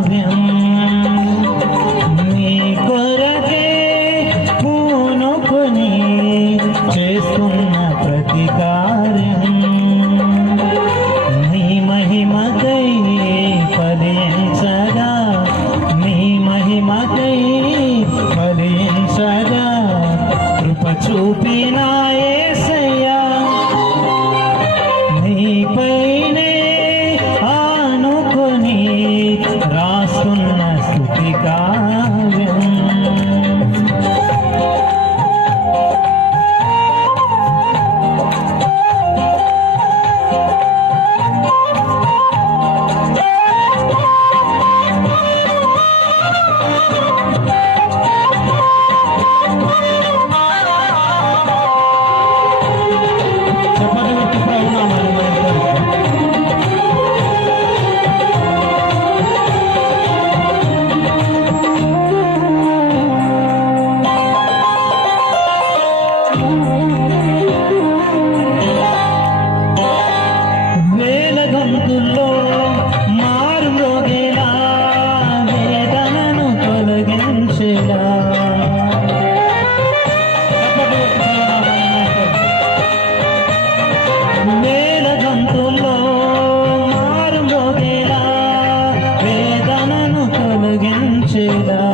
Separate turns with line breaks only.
Him. 知道。